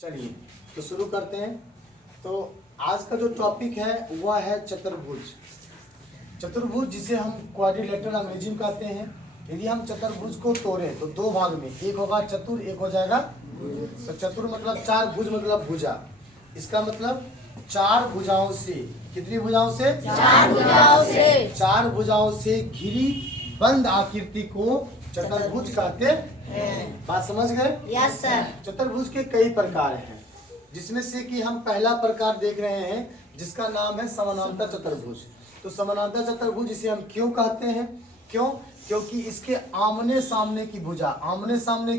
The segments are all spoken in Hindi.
चलिए तो शुरू करते हैं। तो आज का जो टॉपिक है वह है चतुर्भुज। चतुर्भुज जिसे हम क्वाड्रिलेटरल अंग्रेजी में कहते हैं। यदि हम चतुर्भुज को तोड़ें तो दो भाग में, एक होगा चतुर, एक हो जाएगा। तो चतुर मतलब चार, भुज मतलब भुजा। इसका मतलब चार भुजाओं से, कितनी भुजाओं से? चार भुजाओं से। चार भुजाओं से घिरी बंद आकृति को चतुर्भुज कहते हैं। बात समझ गए? Yes sir. चतुर्भुज के कई प्रकार हैं, जिसमें से कि हम पहला प्रकार देख रहे हैं जिसका नाम है समानांतर चतुर्भुज। तो समानांतर चतुर्भुज इसे हम क्यों कहते हैं? क्यों? क्योंकि इसके आमने सामने की भुजा, आमने सामने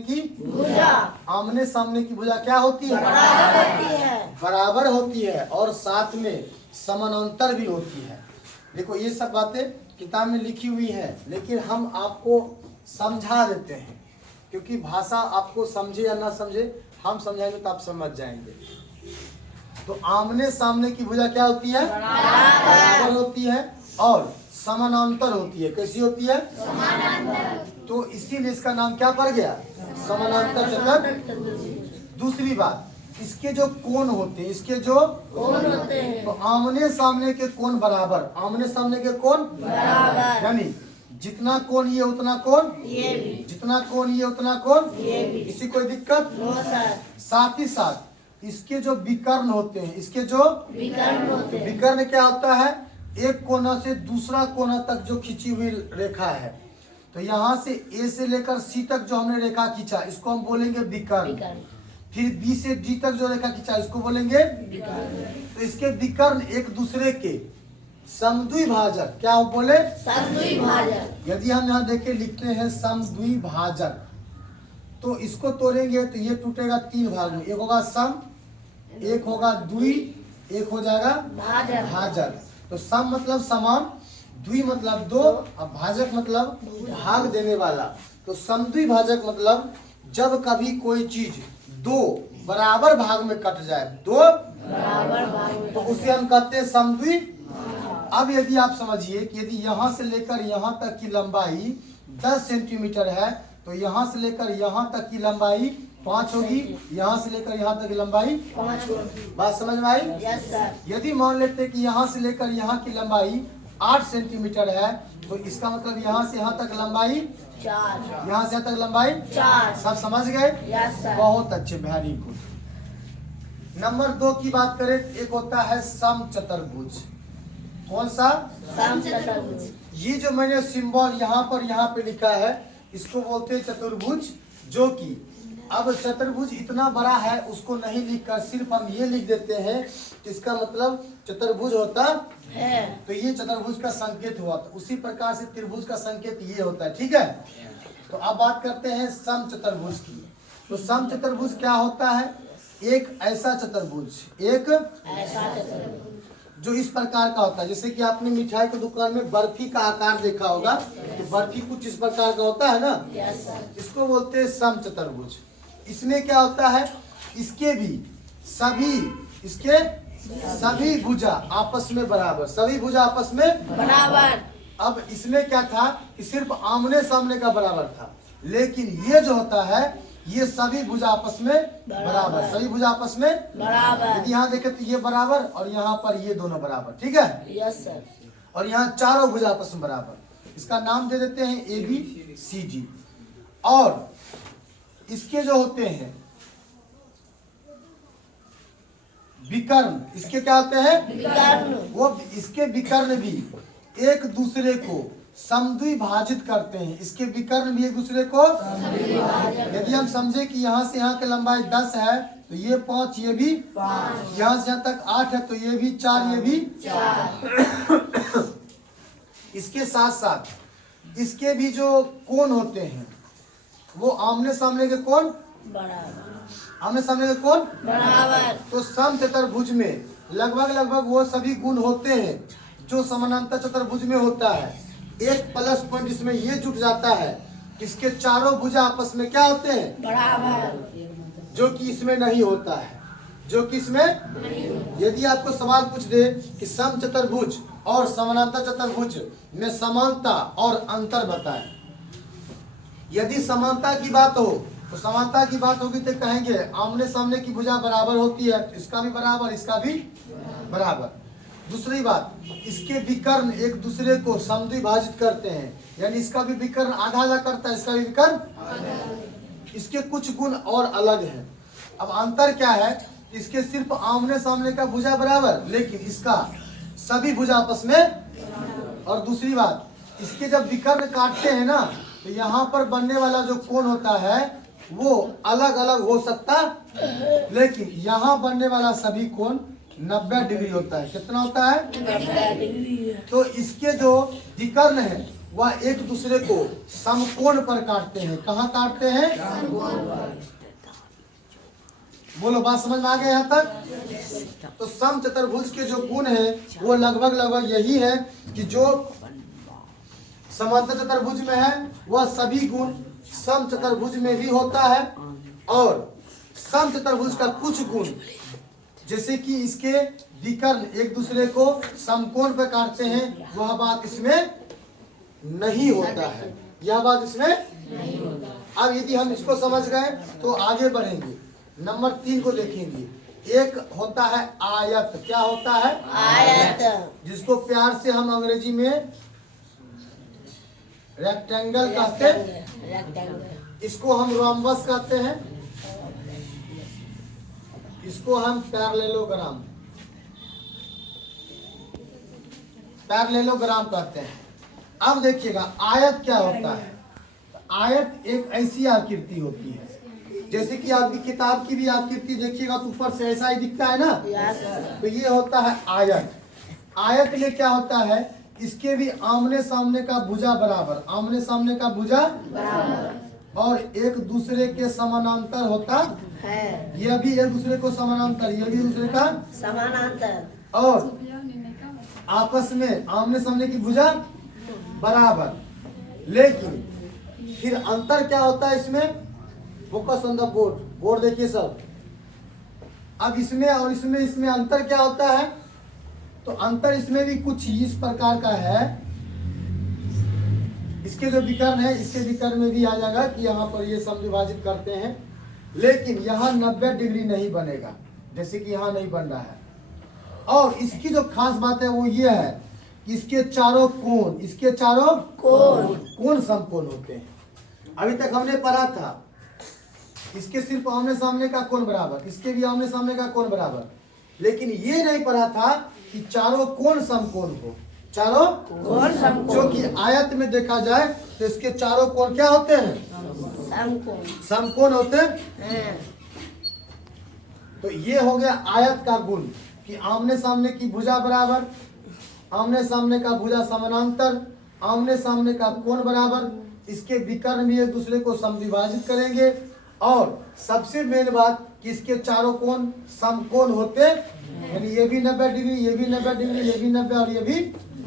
की भुजा क्या होती है? बराबर होती है और साथ में समानांतर भी होती है। देखो ये सब बातें किताब में लिखी हुई है, लेकिन हम आपको समझा देते हैं, क्योंकि भाषा आपको समझे या ना समझे, हम समझाएंगे तो आप समझ जाएंगे। तो आमने सामने की भुजा क्या होती है? बराबर होती है और समानांतर होती है। कैसी होती है? समानांतर। तो इसीलिए इसका नाम क्या पड़ गया? समानांतर चतुर्भुज। दूसरी बात, इसके जो कोण होते हैं, इसके जो कौन होते हैं? तो आमने सामने के कोण बराबर, आमने सामने के कोण बराबर। यानी जितना कोण ये उतना कोण ये भी, जितना कोण ये उतना कोण ये भी। इसी कोई दिक्कत? No sir. साथ ही साथ इसके जो विकर्ण होते हैं, इसके जो विकर्ण होते हैं। विकर्ण क्या होता है? एक कोना से दूसरा कोना तक जो खींची हुई रेखा है, तो यहाँ से ए से लेकर सी तक जो हमने रेखा खींचा, इसको हम बोलेंगे विकर्ण। विकर्ण। फिर बी से डी तक जो रेखा खींचा, इसको बोलेंगे। तो इसके विकर्ण एक दूसरे के समद्विभाजक, क्या हम बोले? समद्विभाजक। यदि हम यहाँ देखे लिखते हैं समद्विभाजक, तो इसको तोड़ेंगे तो ये टूटेगा तीन भाग में। एक होगा सम, एक होगा द्वि, एक हो जाएगा भाजक। तो सम मतलब समान, द्वि मतलब दो, और भाजक मतलब भाग देने वाला। तो समद्विभाजक मतलब जब कभी कोई चीज दो बराबर भाग में कट जाए, दो बराबर भाग, तो उसे हम कहते हैं समद्वि। अब यदि आप समझिए कि यदि यहाँ से लेकर यहाँ तक की लंबाई 10 सेंटीमीटर है, तो यहाँ से लेकर यहाँ तक की लंबाई 5 होगी, यहाँ से लेकर यहाँ तक की लंबाई 5। बात समझ में आई? Yes sir. यदि मान लेते कि यहाँ से लेकर यहाँ की लंबाई 8 सेंटीमीटर है, तो इसका मतलब यहाँ से यहाँ तक लंबाई 4। यहाँ से यहाँ तक लंबाई 4। सब समझ गए? Yes sir. बहुत अच्छे, वेरी गुड। नंबर 2 की बात करें, एक होता है समचतुर्भुज। कौन सा? समचतुर्भुज। ये जो मैंने सिंबल यहाँ पे लिखा है, इसको बोलते हैं चतुर्भुज। जो कि अब चतुर्भुज इतना बड़ा है, उसको नहीं लिखकर सिर्फ हम ये लिख देते हैं, इसका मतलब चतुर्भुज होता है। तो ये चतुर्भुज का संकेत हुआ। तो उसी प्रकार से त्रिभुज का संकेत ये होता है। ठीक है, तो अब बात करते हैं समचतुर्भुज की। तो समचतुर्भुज क्या होता है? एक ऐसा चतुर्भुज, एक ऐसा चतुर्भुज जो इस प्रकार का होता है। जैसे कि आपने मिठाई की दुकान में बर्फी का आकार देखा होगा, तो बर्फी कुछ इस प्रकार का होता है ना, यस सर। इसको बोलते हैं समचतुर्भुज। इसमें क्या होता है? इसके सभी भुजा आपस में बराबर, सभी भुजा आपस में बराबर। अब इसमें क्या था कि सिर्फ आमने सामने का बराबर था, लेकिन ये जो होता है ये सभी भुजा आपस में बराबर, सभी भुजा आपस में बराबर। यदि यहाँ देखें तो ये बराबर और यहाँ पर ये दोनों बराबर। ठीक है, यस सर। और यहाँ चारों भुजा आपस में बराबर। इसका नाम दे देते हैं ABCD। और इसके जो होते हैं विकर्ण, इसके क्या होते हैं? विकर्ण। वो इसके विकर्ण भी एक दूसरे को समद्विभाजित करते हैं। इसके विकर्ण भी एक दूसरे को, यदि हम समझे कि यहाँ से यहाँ की लंबाई 10 है, तो ये 5, ये भी 5, यहाँ से यहाँ तक 8 है, तो ये भी 4, ये भी 4। इसके साथ साथ इसके भी जो कोण होते हैं वो आमने सामने के कोण बराबर। आमने सामने के कोण बराबर। तो समचतुर्भुज में लगभग वो सभी गुण होते हैं जो समानांतर चतुर्भुज में होता है। एक प्लस पॉइंट इसमें ये जुट जाता है, इसके चारों भुजा आपस में क्या होते हैं? बराबर। जो कि इसमें नहीं होता है, जो कि इसमें। यदि आपको सवाल पूछ दे कि समचतुर्भुज और समानांतर चतुर्भुज में समानता और अंतर बताएं, यदि समानता की बात हो तो समानता की बात होगी तो कहेंगे आमने सामने की भुजा बराबर होती है, इसका भी बराबर, इसका भी बराबर। दूसरी बात, इसके विकर्ण एक दूसरे को समद्विभाजित करते हैं, यानी इसका भी विकर्ण आधा आधा करता है, इसका भी विकर्ण। इसके कुछ गुण और अलग हैं। अब अंतर क्या है? इसके सिर्फ आमने सामने का भुजा बराबर, लेकिन इसका सभी भुजा आपस में। और दूसरी बात, इसके जब विकर्ण काटते हैं ना, तो यहाँ पर बनने वाला जो कोण होता है वो अलग अलग हो सकता, लेकिन यहाँ बनने वाला सभी कोण 90 डिग्री होता है। कितना होता है? तो इसके जो विकर्ण है वह एक दूसरे को समकोण पर काटते हैं। कहाँ काटते हैं? बोलो, बात समझ में आ गया यहाँ तक? तो सम चतुर्भुज के जो गुण है वो लगभग लगभग यही है कि जो समांतर चतुर्भुज में है वह सभी गुण सम चतुर्भुज में भी होता है, और सम चतुर्भुज का कुछ गुण जैसे कि इसके विकर्ण एक दूसरे को समकोण पर काटते हैं, वह बात इसमें नहीं होता है। यह बात इसमें नहीं होता। अब यदि हम इसको समझ गए तो आगे बढ़ेंगे। नंबर 3 को देखेंगे। एक होता है आयत। क्या होता है? आयत, जिसको प्यार से हम अंग्रेजी में रेक्टेंगल कहते हैं, इसको हम रोम्बस कहते हैं, इसको हम पैरेललोग्राम कहते हैं। अब देखिएगा आयत क्या होता है। आयत एक ऐसी आकृति होती है, जैसे कि आपकी किताब की भी आकृति देखिएगा तो ऊपर से ऐसा ही दिखता है ना, तो ये होता है आयत। आयत में क्या होता है? इसके भी आमने सामने का भुजा बराबर, आमने सामने का भुजा बराबर, और एक दूसरे के समानांतर होता है। यह भी एक दूसरे को समानांतर, यह भी दूसरे का समानांतर, और आपस में आमने सामने की भुजा बराबर। लेकिन फिर अंतर क्या होता है इसमें? Focus on the board, board देखिए सब। अब इसमें और इसमें अंतर क्या होता है? तो अंतर इसमें भी कुछ इस प्रकार का है। इसके जो विकर्ण है, इसके विकर्ण में भी आ जाएगा कि यहाँ पर ये समद्विभाजित करते हैं, लेकिन यहाँ 90 डिग्री नहीं बनेगा, जैसे कि यहाँ नहीं बन रहा है। और इसकी जो खास बात है वो ये है कि इसके चारों कोण समकोण होते हैं। अभी तक हमने पढ़ा था इसके सिर्फ आमने सामने का कोण बराबर, इसके भी आमने सामने का कोण बराबर, लेकिन ये नहीं पढ़ा था कि चारों कोण समकोण हो। चारों कोण समकोण, जो कि आयत में देखा जाए तो इसके चारों कोण क्या होते हैं? समकोण होते हैं। तो ये हो गया आयत का गुण कि आमने सामने की भुजा बराबर, आमने सामने का भुजा समानांतर, आमने सामने का कोण बराबर, इसके विकर्ण भी एक दूसरे को समद्विभाजित करेंगे, और सबसे मेन बात कि इसके चारों कोण समकोण होते, यानी ये भी 90 डिग्री, ये भी 90 डिग्री, ये भी 90 और ये भी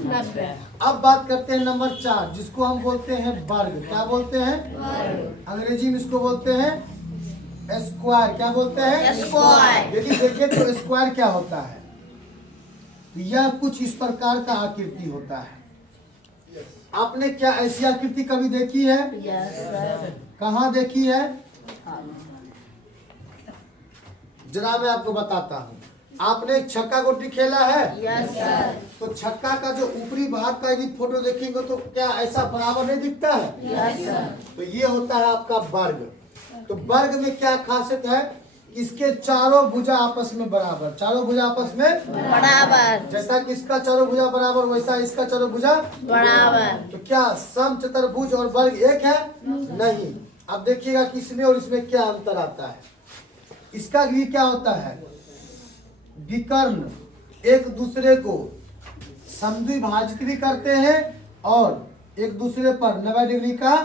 90। अब बात करते हैं नंबर 4, जिसको हम बोलते हैं वर्ग। क्या बोलते हैं? अंग्रेजी में इसको बोलते हैं स्क्वायर। क्या बोलते हैं? स्क्वायर। यदि देखें तो स्क्वायर क्या होता है? यह कुछ इस प्रकार का आकृति होता है। आपने क्या ऐसी आकृति कभी देखी है? कहाँ देखी है? जरा मैं आपको बताता हूँ। आपने छक्का गोटी खेला है? तो छक्का का जो ऊपरी भाग का यदि फोटो देखेंगे तो क्या ऐसा बराबर नहीं दिखता है? तो ये होता है आपका वर्ग। तो वर्ग में क्या खासियत है? इसके चारों भुजा आपस में बराबर, चारों भुजा आपस में बराबर, जैसा कि इसका चारों भुजा बराबर वैसा इसका चारों भुजा बराबर। तो क्या सम चतुर्भुज और वर्ग एक है? नहीं। अब देखिएगा कि इसमें और इसमें क्या अंतर आता है। इसका भी क्या होता है? विकर्ण एक दूसरे को समद्विभाजित भी करते हैं और एक दूसरे पर 90 डिग्री का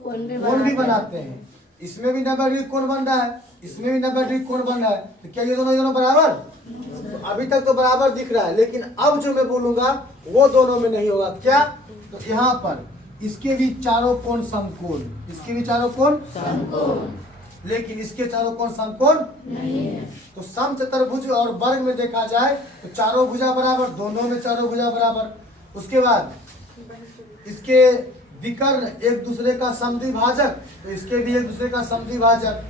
कोण भी बनाते हैं। इसमें भी 90 डिग्री कोण बन रहा है, इसमें भी 90 डिग्री कोण बन रहा है। तो क्या ये दोनों बराबर? तो अभी तक तो बराबर दिख रहा है, लेकिन अब जो मैं बोलूंगा वो दोनों में नहीं होगा। क्या? तो यहाँ पर इसके भी चारों कोण समकोण, इसके भी चारों कोण समकोण, लेकिन इसके चारों कोण समकोण नहीं है। तो सम चतुर्भुज और वर्ग में देखा जाए तो चारों भुजा बराबर, दोनों में चारों भुजा बराबर। उसके बाद इसके विकर्ण एक दूसरे का समद्विभाजक, तो इसके भी एक दूसरे का समद्विभाजक।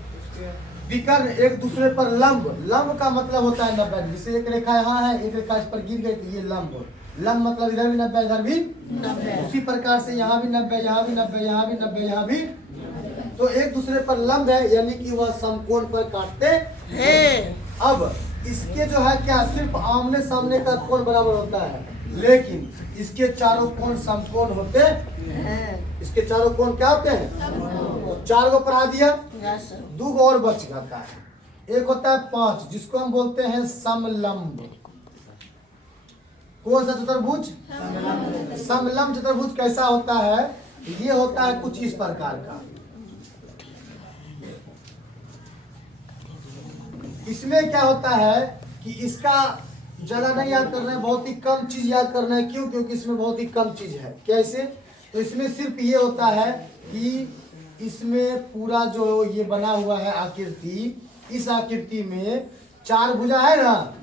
विकर्ण एक दूसरे पर लंब, लंब का मतलब होता है 90 डिग्री। जैसे एक रेखा यहाँ है, एक रेखा इस पर गिर गई तो ये लंब, लंब मतलब इधर भी 90 इधर भी 90। उसी प्रकार से यहाँ भी 90, यहाँ भी 90, यहाँ भी 90, यहाँ भी, तो एक दूसरे पर लंब है, यानी कि वह समकोण पर काटते हैं। अब इसके जो है क्या, सिर्फ आमने सामने का कोण बराबर होता है, लेकिन इसके चारों कोण समकोण होते हैं। इसके चारों कोण क्या होते हैं? 4 को पढ़ा दिया, 2 और बच जाता है। एक होता है 5, जिसको हम बोलते हैं समलंब। कौन सा चतुर्भुज? समलंब चतुर्भुज कैसा होता है? ये होता है कुछ इस प्रकार का। इसमें क्या होता है कि इसका ज्यादा नहीं याद करना है, बहुत ही कम चीज याद करना है। क्यों? क्योंकि इसमें बहुत ही कम चीज है। कैसे? तो इसमें सिर्फ ये होता है कि इसमें पूरा जो ये बना हुआ है आकृति, इस आकृति में 4 भुजा है ना,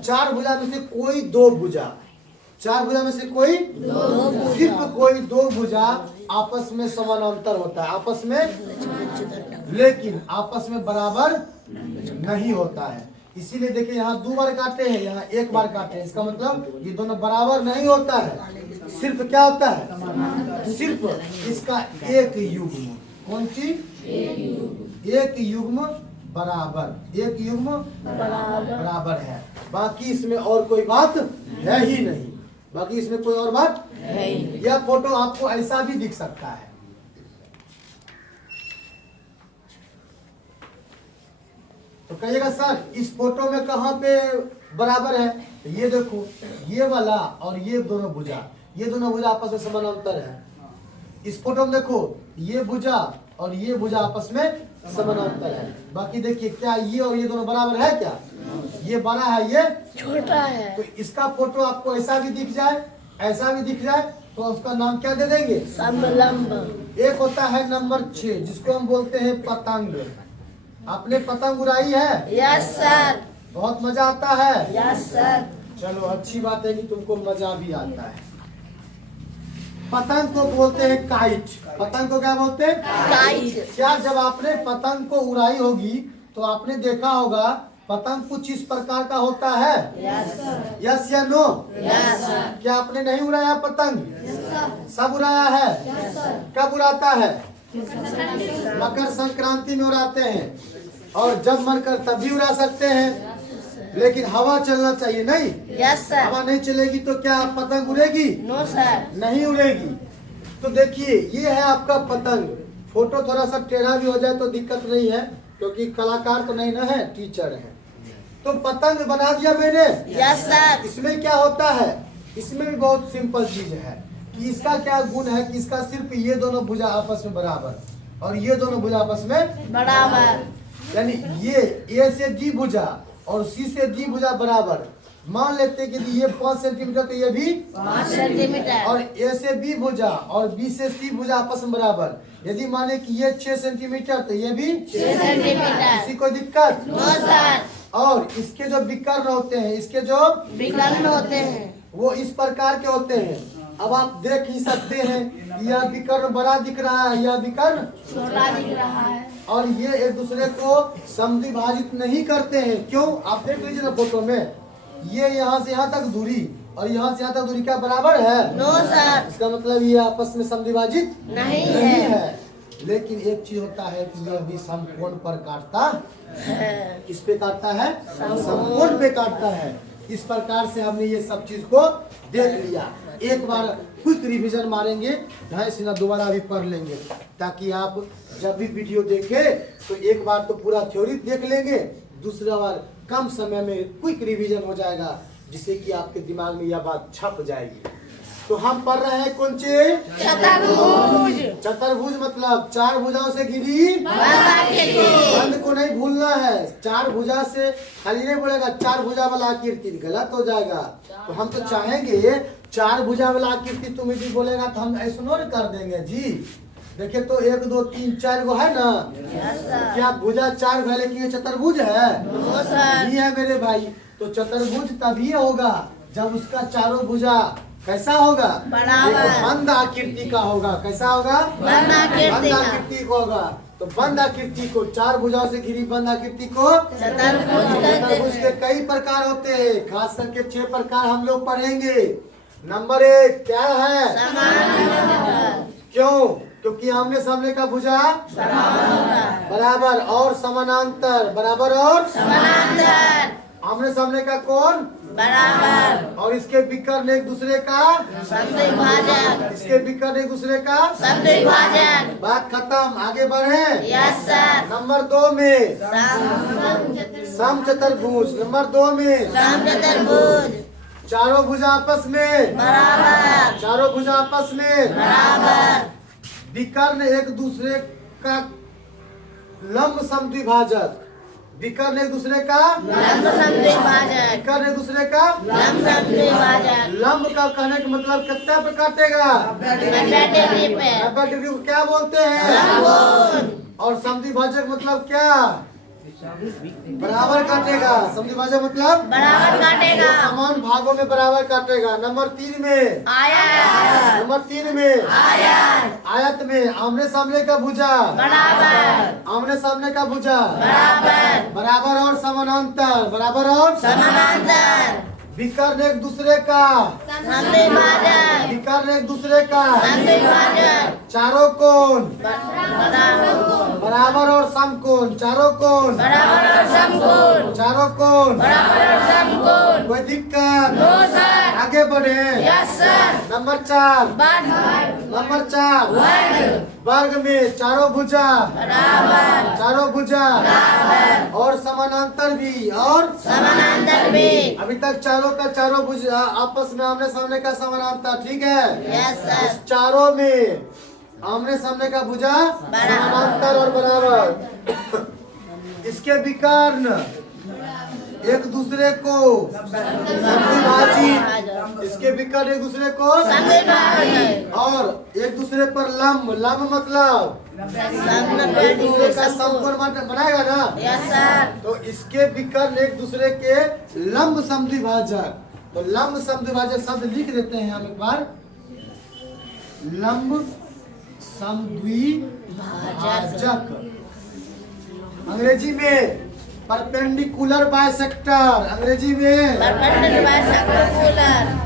4 भुजा में से कोई 2 भुजा, 4 भुजा में से कोई सिर्फ कोई 2 भुजा आपस में समानांतर होता है, आपस में, लेकिन आपस में बराबर नहीं होता है। इसीलिए देखिए यहाँ 2 बार काटे हैं, यहाँ 1 बार काटे हैं। इसका मतलब ये दोनों बराबर नहीं होता है। सिर्फ क्या होता है? सिर्फ इसका एक युग्म, कौन चीज? एक युग्म बराबर, एक युग्म बराबर है। बाकी इसमें और कोई बात है ही नहीं, बाकी इसमें कोई और बात है ही नहीं। यह फोटो आपको ऐसा भी दिख सकता है। तो कहिएगा सर इस फोटो में कहाँ पे बराबर है? तो ये देखो, ये वाला और ये दोनों भुजा, ये दोनों भुजा आपस में समानांतर है। इस फोटो में देखो, ये भुजा और ये भुजा आपस में समानांतर है। बाकी देखिए क्या ये और ये दोनों बराबर है क्या? ये बड़ा है, ये छोटा है। तो इसका फोटो आपको ऐसा भी दिख जाए, ऐसा भी दिख जाए, तो उसका नाम क्या दे देंगे? समलंब। एक होता है नंबर 6, जिसको हम बोलते हैं पतंग। आपने पतंग उड़ाई है? Yes sir. बहुत मजा आता है? Yes sir. चलो अच्छी बात है कि तुमको मजा भी आता है। पतंग को बोलते हैं काइट। पतंग को क्या बोलते हैं? काइट। क्या जब आपने पतंग को उड़ाई होगी तो आपने देखा होगा पतंग कुछ इस प्रकार का होता है? Yes sir. यस या नो? Yes sir. क्या आपने नहीं उड़ाया पतंग? सब उड़ाया है? कब उड़ाता है? मकर संक्रांति में उड़ाते हैं, और जब मन कर तब भी उड़ा सकते हैं, लेकिन हवा चलना चाहिए। नहीं? Yes sir. हवा नहीं चलेगी तो क्या पतंग उड़ेगी? No sir. नहीं उड़ेगी। तो देखिए ये है आपका पतंग। फोटो थोड़ा सा टेढ़ा भी हो जाए तो दिक्कत नहीं है, क्योंकि कलाकार तो नहीं ना है, टीचर है। तो पतंग बना दिया मैंने। Yes sir. इसमें क्या होता है? इसमें भी बहुत सिंपल चीज है कि इसका क्या गुण है कि इसका सिर्फ ये दोनों भुजा आपस में बराबर और ये दोनों भुजा आपस में बराबर, यानी ये ए से डी भुजा और सी से डी भुजा बराबर। मान लेते हैं कि ये 5 सेंटीमीटर तो ये भी 5 सेंटीमीटर, और ए से बी भुजा और बी से सी भुजा आपस में बराबर। यदि माने कि ये 6 सेंटीमीटर तो ये भी 6 सेंटीमीटर। किसी कोई दिक्कत? No sir. और इसके जो विकर्ण होते हैं, इसके जो विकर्ण होते हैं वो इस प्रकार के होते हैं। अब आप देख ही सकते हैं, यह विकर्ण बड़ा दिख रहा है, यह विकर्ण छोटा दिख रहा है, और ये एक दूसरे को समद्विभाजित नहीं करते हैं। क्यों? आप देख लीजिए ना फोटो में, ये यहाँ से यहाँ तक दूरी और यहाँ से यहाँ तक दूरी क्या बराबर है? No sir. इसका मतलब ये आपस में समद्विभाजित नहीं है। लेकिन एक चीज होता है कि यह भी समकोण पर काटता है। किस पे काटता है? समकोण पे काटता है। इस प्रकार से हमने ये सब चीज को देख लिया। एक बार क्विक रिवीजन मारेंगे, ढाई सीना दोबारा भी पढ़ लेंगे, ताकि आप जब भी वीडियो देखें तो एक बार तो पूरा थ्योरी देख लेंगे, दूसरा बार कम समय में क्विक रिवीजन हो जाएगा, जिससे कि आपके दिमाग में यह बात छप जाएगी। तो हम पढ़ रहे हैं कौन चीज? चतुर्भुज। चतुर्भुज मतलब 4 भुजाओं से घिरी बंद को नहीं भूलना है। 4 भुजा से खाली नहीं बोलेगा 4 भुजा वाला आकृति, गलत हो जाएगा। तो हम तो चाहेंगे 4 भुजा वाला आकृति तुम भी बोलेगा तो हम ऐसा कर देंगे जी। देखिए तो 1 2 3 4 गो है ना? क्या भुजा 4 है लेकिन ये चतुर्भुज है? नहीं है मेरे भाई। तो चतुर्भुज तभी होगा जब उसका चारों भुजा कैसा होगा? बराबर। एक बंद आकृति का होगा। कैसा होगा? बंद आकृति बंद का। आकृति को होगा। तो बंद आकृति को, 4 भुजाओं से घिरी बंद आकृति को चतुर्भुज के कई प्रकार होते हैं। खास करके 6 प्रकार हम लोग पढ़ेंगे। नंबर 1 क्या है? समान क्यों? क्योंकि आमने सामने का भुजा बराबर और समानांतर। बराबर और समानांतर आमने सामने का कौन? बराबर और इसके विकर्ण एक दूसरे का समद्विभाजक इसके विकर्ण एक दूसरे का समद्विभाजक। बात खत्म। आगे बढ़े। Yes sir. नंबर 2 में समचतुर्भुज। नंबर 2 में समचतुर्भुज चारों भुजा आपस में बराबर चारों भुजा आपस में बराबर विकर्ण एक दूसरे का लंब समद्विभाजक। विकर्ण एक दूसरे का लंब समद्विभाजक विकर्ण एक दूसरे का लंब समद्विभाजक। लंब का कहने का मतलब कितना पे काटेगा? 90 डिग्री पे 90 डिग्री को क्या बोलते हैं? लंबकोण। और समद्विभाजक मतलब क्या? बराबर काटेगा। समद्विभाजक मतलब बराबर काटेगा। समान भागों में बराबर काटेगा। नंबर 3 में आयत नंबर 3 में आयत आयत में आमने सामने का भुजा बराबर आमने सामने का भुजा बराबर बराबर और समानांतर। बराबर और समानांतर विकर्ण एक दूसरे का समद्विभाजक विकर्ण एक दूसरे का समद्विभाजक। चारों कोण बराबर बराबर और समकोण। चारों कोण बराबर और समकोण चारों कोण। बराबर और समकोण। कोई दिक्कत? No sir. आगे बढ़े। Yes sir. नंबर 4 बराबर 4 वर्ग में चारों भुजा चारों भुजा और समानांतर भी और समानांतर भी। अभी तक चारों का चारों भुजा आपस में आमने सामने का समानांतर। ठीक है। Yes sir. चारों में आमने सामने का भुजा समानांतर और बराबर। इसके विकर्ण एक दूसरे को समद्विभाजित। इसके विकर्ण एक दूसरे को समद्विभाजक और एक दूसरे पर लंब। लंब मतलब एक दूसरे का समकोण बनाएगा ना। Yes sir. तो इसके विकर्ण एक दूसरे के लंब समद्विभाजक। तो लंब समद्विभाजक शब्द लिख देते हैं हम एक बार। लंब समद्विभाजक अंग्रेजी में परपेंडिकुलर बाइसेक्टर। अंग्रेजी में परपेंडिकुलर बाइसेक्टर।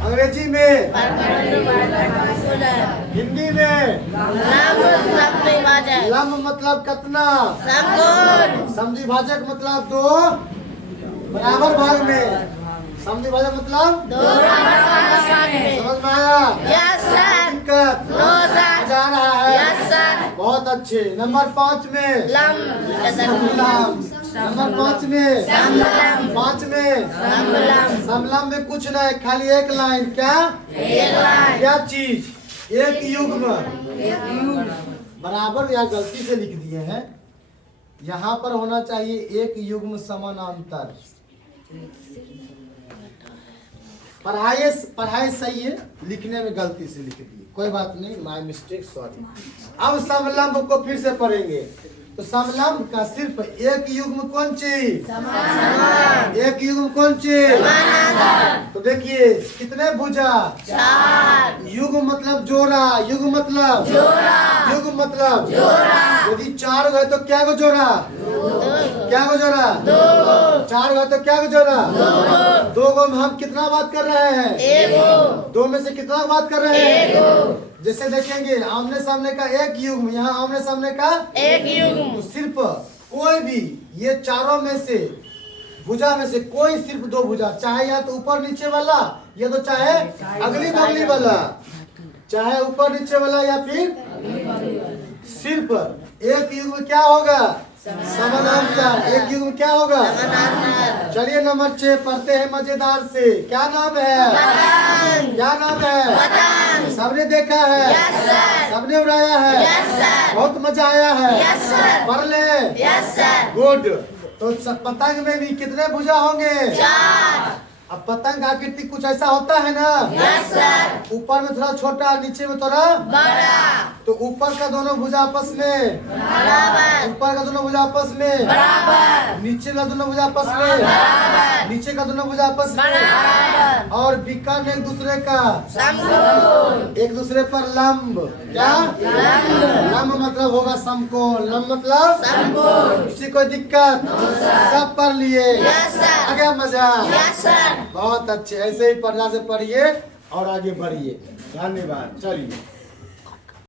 अंग्रेजी में परपेंडिकुलर बाइसेक्टर। हिंदी में लंब समद्विभाजक लंब मतलब कितना? समकोण। समद्विभाजक मतलब 2 बराबर भाग में। समद्विभाजक मतलब दो बराबर भाग में। समझ में आया? Yes sir. दिक्कत नो सर। जा रहा है? Yes sir. बहुत अच्छे। नंबर 5 में लंब समलंब। नंबर 5 में समलंब 5 में समलंब समलंब में कुछ नहीं, खाली एक लाइन। क्या? एक लाइन क्या चीज? एक युग्म। बराबर या गलती से लिख दिए हैं। यहाँ पर होना चाहिए एक युग्म समानांतर। पढ़ाई सही है, लिखने में गलती से लिख दिए। कोई बात नहीं, माय मिस्टेक, सॉरी। अब समलंब को फिर से पढ़ेंगे। तो समलंब का सिर्फ एक युग्म कौन चीज? एक युग्म कौन चीज? तो देखिए कितने भुजा? 4 युग्म मतलब जोड़ा। युग्म मतलब युग्म मतलब यदि 4 गए तो क्या को जोड़ा? क्या को जोड़ा? 4 गए तो क्या को जोड़ा? 2 गो में हम कितना बात कर रहे हैं? 2 में से कितना बात कर रहे हैं? जैसे देखेंगे आमने सामने का एक युग्म, यहाँ आमने सामने का एक युग्म। तो सिर्फ कोई भी ये चारों में से भुजा में से कोई सिर्फ 2 भुजा, चाहे या तो ऊपर नीचे वाला या तो चाहे अगली बगली वाला, चाहे ऊपर नीचे वाला या फिर सिर्फ एक युग्म क्या होगा? समानांतर। एक युग्म क्या होगा? चलिए नंबर 6 पढ़ते हैं मजेदार से। क्या नाम है? क्या नाम है? सबने देखा है? सबने उड़ाया है? बहुत मजा आया है? पढ़ ले। गुड। तो पतंग में भी कितने भुजा होंगे? 4 अब पतंग आकृति कुछ ऐसा होता है ना? ऊपर में थोड़ा छोटा, नीचे में थोड़ा बड़ा। तो ऊपर का दोनों भुजा आपस में बराबर ऊपर का दोनों भुजा आपस में बराबर। नीचे का दोनों भुजा आपस में बराबर। नीचे का दोनों भुजा आपस में, बराबर। और विकर्ण एक दूसरे का, समकोण। एक दूसरे पर लंब। क्या? लंब मतलब होगा समकोण, लंब मतलब समकोण। किसी कोई दिक्कत? सब पढ़ लिए? Yes, sir. आगे मजा? Yes, sir. बहुत अच्छे, ऐसे ही पर्दा से पढ़िए और आगे बढ़िए। धन्यवाद। चलिए।